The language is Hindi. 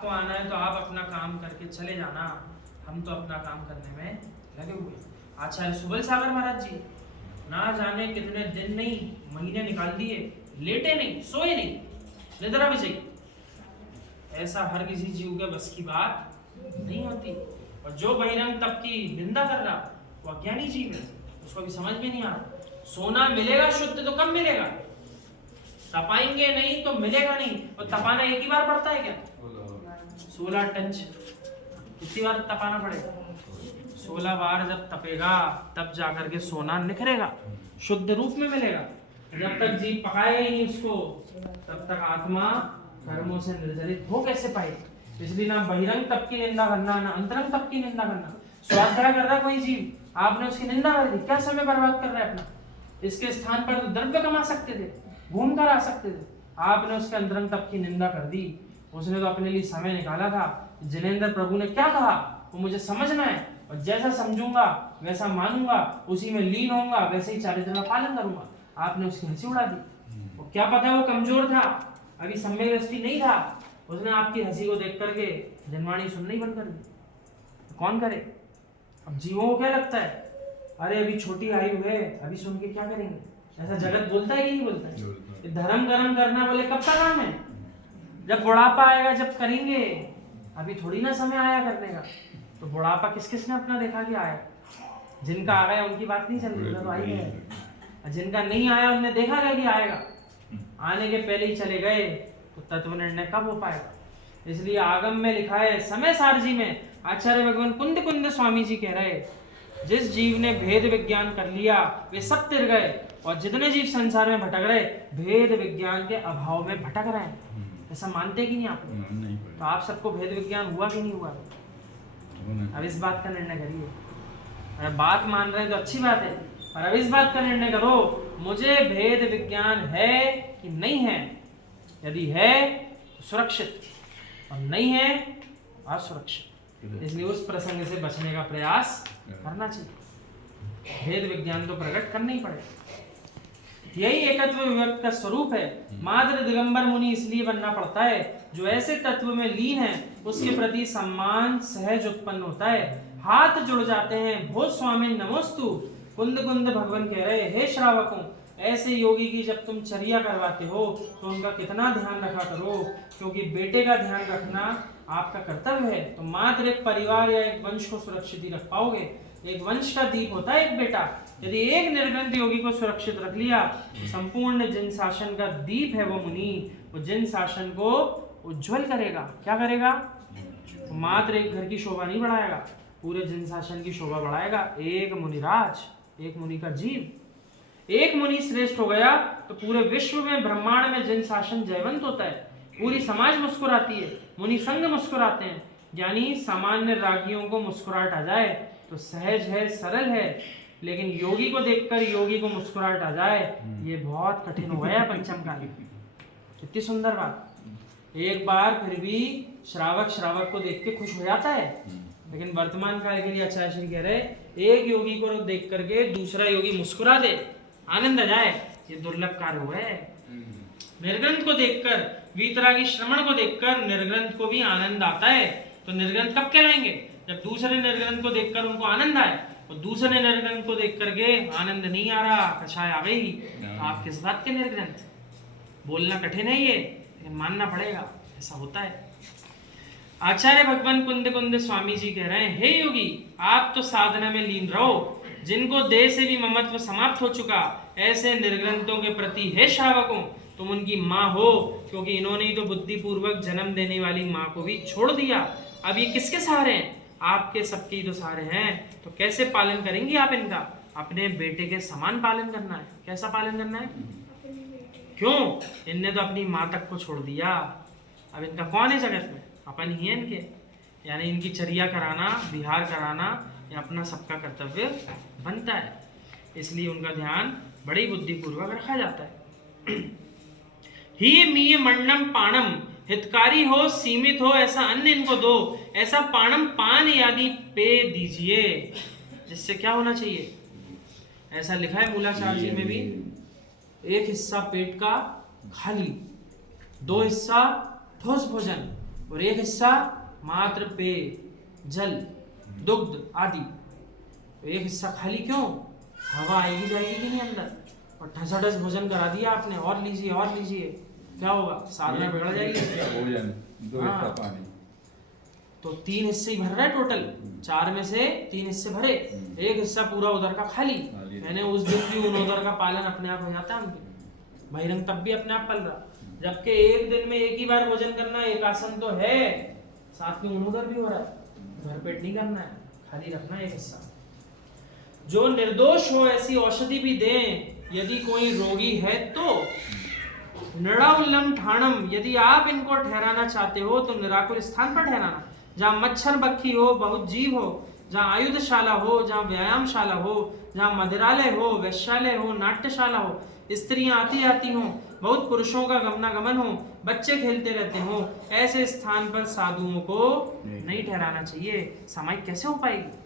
आपको आना है तो आप अपना काम करके चले जाना, हम तो अपना काम करने में लगे हुए हैं। आचार्य सुबल सागर महाराज जी ना जाने कितने दिन नहीं महीने निकाल दिए, लेटे नहीं, सोए नहीं, निद्रा भी चाहिए। ऐसा हर किसी जीव के बस की बात नहीं होती। और जो बहिरंग तप की निंदा कर रहा वो अज्ञानी जीव है, उसको भी समझ में नहीं आ रहा। सोना मिलेगा शुद्ध तो कब मिलेगा, तपाएंगे नहीं तो मिलेगा नहीं। और तपाना एक ही बार पड़ता है क्या? 16 टंच कितनी बार तपाना पड़ेगा? 16 बार जब तपेगा तब जाकर के सोना निखरेगा, शुद्ध रूप में मिलेगा। जब तक जीव पकाएगा ही नहीं उसको, तब तक आत्मा कर्मों से निर्जरित हो कैसे पाए? इसलिए ना बहिरंग तप की निंदा करना, ना अंतरंग तप की निंदा करना। स्वाध्याय कर रहा है कोई जीव, आपने उसकी निंदा कर दी, क्या समय बर्बाद कर रहा है अपना? इसके स्थान पर तो द्रव्य कमा सकते थे, घूम कर आ सकते थे, आपने उसके अंतरंग तप की निंदा कर दी। उसने तो अपने लिए समय निकाला था। जिनेंद्र प्रभु ने क्या कहा वो मुझे समझना है, और जैसा समझूंगा वैसा मानूंगा, उसी में लीन होऊंगा, वैसे ही चारित्र का पालन करूंगा। आपने उसकी हंसी उड़ा दी। वो क्या पता वो कमजोर था, अभी सम्यक दृष्टि नहीं था, उसने आपकी हंसी को देख करके जनवाणी सुनना ही बंद कर दी। तो कौन करे? अब जीवों को क्या लगता है, अरे अभी छोटी आयु है, अभी सुन के क्या करेंगे? ऐसा जगत बोलता है कि नहीं बोलता है? धर्म कर्म करना बोले कब का काम है? जब बुढ़ापा आएगा जब करेंगे, अभी थोड़ी ना समय आया करने का। तो बुढ़ापा किस किस ने अपना देखा कि आया? जिनका आ गया उनकी बात नहीं चल रही, तो आई है। जिनका नहीं आया उन्होंने देखा गया कि आएगा, आने के पहले ही चले गए, तो तत्व निर्णय कब हो पाएगा? इसलिए आगम में लिखा है, समय सारजी में आचार्य भगवान कुंद कुंद स्वामी जी कह रहे, जिस जीव ने भेद विज्ञान कर लिया वे सब तिर गए, और जितने जीव संसार में भटक रहे भेद विज्ञान के अभाव में भटक रहे हैं। ऐसा मानते कि नहीं आप? नहीं। तो आप सबको भेद विज्ञान हुआ कि नहीं हुआ? अब इस बात का निर्णय करिए। अरे बात मान रहे हैं तो अच्छी बात है, पर अब इस बात का निर्णय करो, मुझे भेद विज्ञान है कि नहीं है? यदि है तो सुरक्षित, और नहीं है असुरक्षित। इसलिए उस प्रसंग से बचने का प्रयास करना चाहिए। भेद विज्ञान तो प्रकट करना ही पड़ेगा। यही एकत्व विभक्त का स्वरूप है। मात्र दिगंबर मुनि इसलिए बनना पड़ता है, जो ऐसे तत्व में लीन है उसके प्रति सम्मान सहज उत्पन्न होता है। हाथ जुड़ जाते हैं, भो स्वामी नमोस्तु। कुंद कुंद भगवान कह रहे, हे श्रावकों, ऐसे योगी की जब तुम चर्या करवाते हो तो उनका कितना ध्यान रखा करो, क्योंकि बेटे का ध्यान रखना आपका कर्तव्य है। तो मात्र एक परिवार या एक वंश को सुरक्षित ही रख पाओगे। एक वंश का दीप होता है एक बेटा। यदि एक निर्ग्रंथ योगी को सुरक्षित रख लिया, संपूर्ण जिन शासन का दीप है वो मुनि, वो जिन शासन को उज्जवल करेगा। क्या करेगा? मात्र एक घर की शोभा नहीं बढ़ाएगा, पूरे जिन शासन की शोभा बढ़ाएगा। एक मुनिराज, एक मुनि का जीव, एक मुनि श्रेष्ठ हो गया तो पूरे विश्व में ब्रह्मांड में जिन शासन जयवंत होता है। पूरी समाज मुस्कुराती है, मुनि संग मुस्कुराते हैं। यानी सामान्य रागियों को मुस्कुराहट आ जाए तो सहज है, सरल है, लेकिन योगी को देखकर योगी को मुस्कुराहट आ जाए ये बहुत कठिन हो गया पंचम काल में। कितनी सुंदर बात। एक बार फिर भी श्रावक को देख के खुश हो जाता है, लेकिन वर्तमान काल के लिए आचार्य श्री कह रहे, एक योगी को देख करके दूसरा योगी मुस्कुरा दे, आनंद आ जाए, ये दुर्लभ कार्य हुआ है। निर्ग्रंथ को देखकर, वीतरागी श्रमण को देखकर निर्ग्रंथ को भी आनंद आता है। तो निर्ग्रंथ कब कहलाएंगे? जब दूसरे निर्ग्रंथ को देखकर उनको आनंद आए। और दूसरे निर्ग्रंथ को देख करके आनंद नहीं आ रहा, कषाय आ गई, तो आप किस बात के निर्ग्रंथ? बोलना कठिन है ये, लेकिन मानना पड़ेगा, ऐसा होता है। आचार्य भगवान कुंद कुंद स्वामी जी कह रहे हैं, हे योगी, आप तो साधना में लीन रहो। जिनको देह से भी ममत्व समाप्त हो चुका, ऐसे निर्ग्रंथों के प्रति हे श्रावकों, तुम उनकी माँ हो, क्योंकि इन्होंने ही तो बुद्धिपूर्वक जन्म देने वाली माँ को भी छोड़ दिया। अब ये किसके सहारे हैं? आपके सबके ही तो सहारे हैं। तो कैसे पालन करेंगी आप इनका? अपने बेटे के समान पालन करना है। कैसा पालन करना है? क्यों? इनने तो अपनी माँ तक को छोड़ दिया, अब इनका कौन है जगत में? अपन ही है इनके। यानी इनकी चर्या कराना, विहार कराना, ये अपना सबका कर्तव्य बनता है। इसलिए उनका ध्यान बड़ी बुद्धिपूर्वक रखा जाता है। ही मीय मंडम पाणम, हितकारी हो, सीमित हो, ऐसा अन्न इनको दो, ऐसा पाणम पान आदि पे दीजिए। जिससे क्या होना चाहिए? ऐसा लिखा है मूलाचार्य जी में भी, एक हिस्सा पेट का खाली, 2 हिस्सा ठोस भोजन, और एक हिस्सा मात्र पेय, जल, दुग्ध आदि। तो एक हिस्सा खाली क्यों? हवा आएगी जाएगी कि नहीं अंदर, और ठसाठस भोजन करा दिया आपने, और लीजिए और लीजिए, क्या होगा? साधना बिगड़ जाएगी। भोजन, 2 हिस्सा पानी। तो 3 हिस्से ही भर रहे टोटल, 4 में से 3 हिस्से भरे, एक हिस्सा पूरा उधर का खाली। मैंने उस दिन भी उन उधर का पालन अपने आप हो जाता है उनके, बहिरंग तब भी अपने आप पल रहा। जबकि एक दिन में एक ही बार भोजन करना, एक आसन तो है, साथ में उधर भी हो रहा है। भरपेट नहीं करना है, खाली रखना है एक हिस्सा। जो निर्दोष हो ऐसी औषधि भी दें, यदि कोई रोगी है तो। नृणौलम ठाणम, यदि आप इनको ठहराना चाहते हो तो निराकुल स्थान पर ठहराना, जहाँ मच्छर बक्खी हो, बहुत जीव हो, जहाँ आयुधशाला हो, जहाँ व्यायामशाला हो, जहाँ मदिरालय हो, वैश्यालय हो, नाट्यशाला हो, स्त्रियां आती आती हों, बहुत पुरुषों का गमनागमन हो, बच्चे खेलते रहते हो, ऐसे स्थान पर साधुओं को नहीं ठहराना चाहिए। सामायिक कैसे हो पाएगी?